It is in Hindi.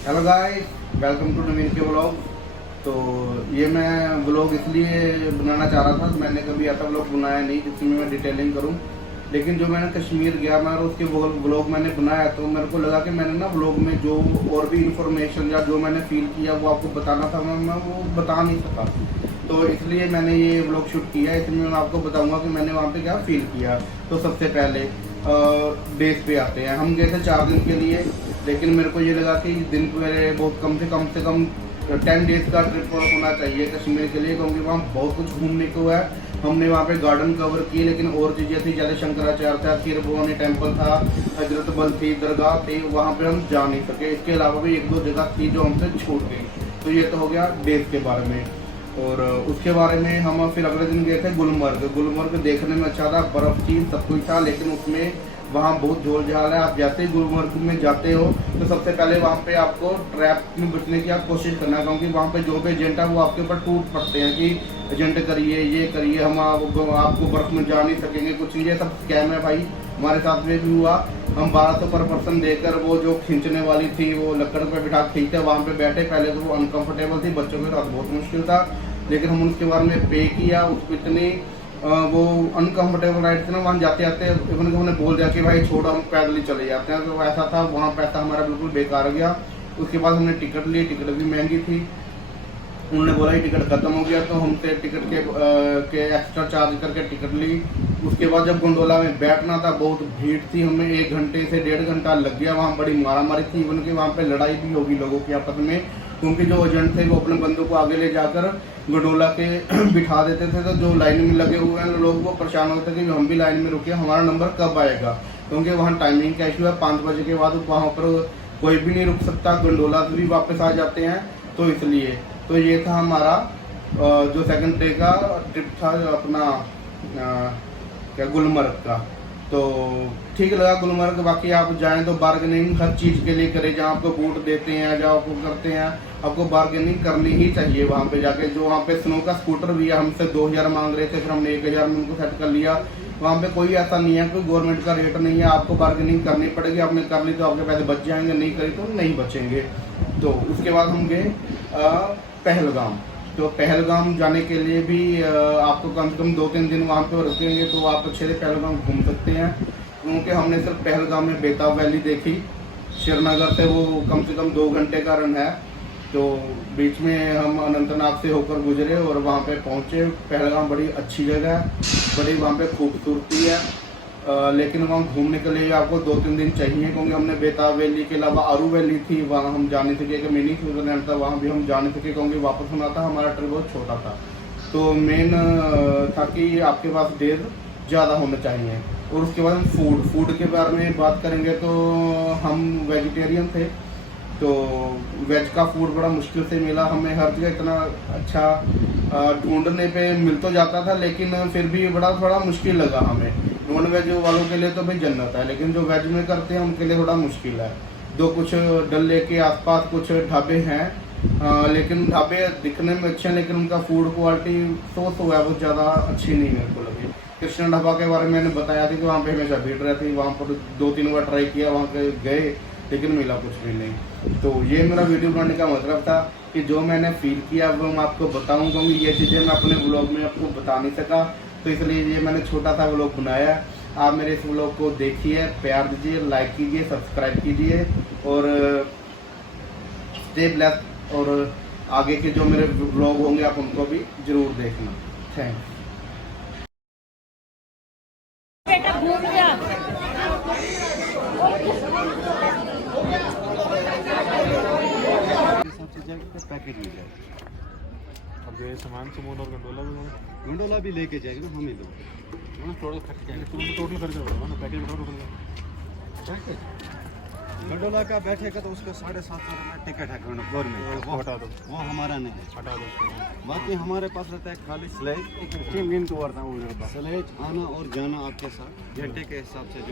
हेलो गाइस, वेलकम टू नवीन के ब्लॉग। तो ये मैं ब्लॉग इसलिए बनाना चाह रहा था, मैंने कभी ऐसा ब्लॉग बनाया नहीं जिसमें मैं डिटेलिंग करूं। लेकिन जो मैंने कश्मीर गया मैं और उसके ब्लॉग मैंने बनाया तो मेरे को लगा कि मैंने ना ब्लॉग में जो और भी इंफॉर्मेशन या जो मैंने फील किया वो आपको बताना था, मैं वो बता नहीं सका। तो इसलिए मैंने ये ब्लॉग शूट किया। इसमें मैं आपको बताऊंगा कि मैंने वहाँ पे क्या फील किया। तो सबसे पहले डेज पे आते हैं। हम गए थे 4 दिन के लिए, लेकिन मेरे को ये लगा कि दिन मेरे बहुत कम से कम 10 डेज का ट्रिप होना चाहिए कश्मीर के लिए, क्योंकि वहाँ बहुत कुछ घूमने को है। हमने वहाँ पे गार्डन कवर किए, लेकिन और चीज़ें थी, जैसे शंकराचार्य था, खीर भवानी टेम्पल था, हजरत बल थी, दरगाह थी, वहाँ पे हम जा नहीं सके। इसके अलावा भी 1-2 जगह थी जो हमसे छूट गई। तो ये तो हो गया डेज के बारे में। और उसके बारे में हम फिर अगले दिन गए थे गुलमर्ग। गुलमर्ग देखने में अच्छा था, बर्फ़ थी, सब कुछ था, लेकिन उसमें वहाँ बहुत झोल झाल है। आप जैसे ही गुलमर्ग में जाते हो तो सबसे पहले वहाँ पे आपको ट्रैप में बचने की आप कोशिश करना, क्योंकि वहाँ पे जो भी एजेंट है वो आपके ऊपर टूट पड़ते हैं कि एजेंट करिए, ये करिए, हम आपको बर्फ़ में जा नहीं सकेंगे, कुछ ये सब स्कैम है भाई। हमारे साथ में भी हुआ। हम 1200 पर पर्सन देकर वो जो खींचने वाली थी वो लकड़ पर बिठा खींचते, वहाँ पे बैठे। पहले तो वो अनकंफर्टेबल थी, बच्चों के साथ बहुत मुश्किल था, लेकिन हम उसके बारे में पे किया। उस इतनी वो अनकंफर्टेबल राइड थी ना, वहाँ जाते आते इवन हमने बोल दिया कि भाई छोड़ो, हम पैदल ही चले जाते हैं। तो ऐसा था, वहाँ पैसा हमारा बिल्कुल बेकार गया। उसके बाद हमने टिकट ली, टिकट भी महंगी थी। उन्होंने बोला कि टिकट खत्म हो गया, तो हमसे टिकट के एक्स्ट्रा चार्ज करके टिकट ली। उसके बाद जब गोंडोला में बैठना था, बहुत भीड़ थी, हमें 1 घंटे से 1.5 घंटा लग गया। वहाँ बड़ी मारामारी थी, इवन कि वहाँ पे लड़ाई भी होगी लोगों की आपस में, क्योंकि जो एजेंट थे वो अपने बंदों को आगे ले जाकर गोंडोला के बिठा देते थे। तो जो लाइन में लगे हुए हैं लोग वो परेशान होते थे कि हम भी लाइन में रुके, हमारा नंबर कब आएगा, क्योंकि वहाँ टाइमिंग का इशू है। 5 बजे के बाद वहाँ पर कोई भी नहीं रुक सकता, गोंडोला से भी वापस आ जाते हैं। तो इसलिए तो ये था हमारा जो सेकंड डे का ट्रिप था अपना क्या गुलमर्ग का। तो ठीक लगा गुलमर्ग। बाकी आप जाएं तो बार्गेनिंग हर चीज़ के लिए करें, जहाँ आपको बूट देते हैं, जहाँ आपको करते हैं, आपको बार्गेनिंग करनी ही चाहिए वहाँ पे जाके। जो वहाँ पे स्नो का स्कूटर भी है, हमसे 2000 मांग रहे थे, फिर हमने 1000 में उनको सेट कर लिया। वहाँ पे कोई ऐसा नहीं है कि गवर्नमेंट का रेट नहीं है, आपको बार्गेनिंग करनी पड़ेगी। आपने कर ली तो आपके पैसे बच जाएंगे, नहीं करी तो नहीं बचेंगे। तो उसके बाद हम गए पहलगाम। तो पहलगाम जाने के लिए भी आपको कम से कम 2-3 दिन वहाँ पे रुकेंगे तो आप अच्छे से पहलगाम घूम सकते हैं। क्योंकि हमने सिर्फ पहलगाम में बेताब वैली देखी। श्रीनगर से वो कम से कम 2 घंटे का रन है। तो बीच में हम अनंतनाग से होकर गुजरे और वहाँ पे पहुँचे। पहलगाम बड़ी अच्छी जगह है, बड़ी वहाँ पे खूबसूरती है, लेकिन वहाँ घूमने के लिए आपको 2-3 दिन चाहिए, क्योंकि हमने बेताब वैली के अलावा आरू वैली थी, वहाँ हम जा नहीं सके। एक मिनी स्विट्जरलैंड था, वहाँ भी हम जा नहीं सके, क्योंकि वापस होना था, हमारा ट्रिप बहुत छोटा था। तो मेन था कि आपके पास डेज ज़्यादा होना चाहिए। और उसके बाद हम फूड के बारे में बात करेंगे तो हम वेजिटेरियन थे, तो वेज का फूड बड़ा मुश्किल से मिला हमें। हर जगह इतना अच्छा ढूंढने पे मिल तो जाता था, लेकिन फिर भी थोड़ा मुश्किल लगा हमें। नॉन वेज वालों के लिए तो भाई जन्नत है, लेकिन जो वेज में करते हैं उनके लिए थोड़ा मुश्किल है। कुछ डल लेक के आसपास कुछ ढाबे हैं, लेकिन ढाबे दिखने में अच्छे हैं, लेकिन उनका फूड क्वालिटी तो है वो ज़्यादा अच्छी नहीं मेरे को लगी। कृष्णा ढाबा के बारे में मैंने बताया थी कि वहाँ पे हमेशा भीड़ रहती, वहाँ पर 2-3 बार ट्राई किया, वहाँ पे गए, लेकिन मिला कुछ भी नहीं। तो ये मेरा वीडियो बनाने का मतलब था कि जो मैंने फील किया वो मैं आपको बताऊँ, क्योंकि ये चीज़ें मैं अपने ब्लॉग में आपको बता नहीं सका। तो इसलिए ये मैंने छोटा सा व्लॉग बनाया है। आप मेरे इस व्लॉग को देखिए, प्यार दीजिए, लाइक कीजिए, सब्सक्राइब कीजिए और स्टे ब्लेस्ड। और आगे के जो मेरे व्लॉग होंगे आप उनको भी जरूर देखना। थैंक बेटा भूल जा। पैकेट मिल जाए। अब ये सामान समून और गंडोला भी लेके जाएंगे ना हम ही लोग। टोटल खर्च जाएगा, टोटल खर्च होगा ना, पैकेज बताओ टोटल गंडोला का बैठेगा तो उसका 750 रुपये टिकट है गवर्नमेंट, वो हटा दो, वो हमारा नहीं है। हटा दो उसको। बाकी हमारे पास रहता है खाली स्लेज, टीम गिन तो वार्ता हो जाएगा। स्लेज आना और जाना आपके साथ घंटे के हिसाब से जो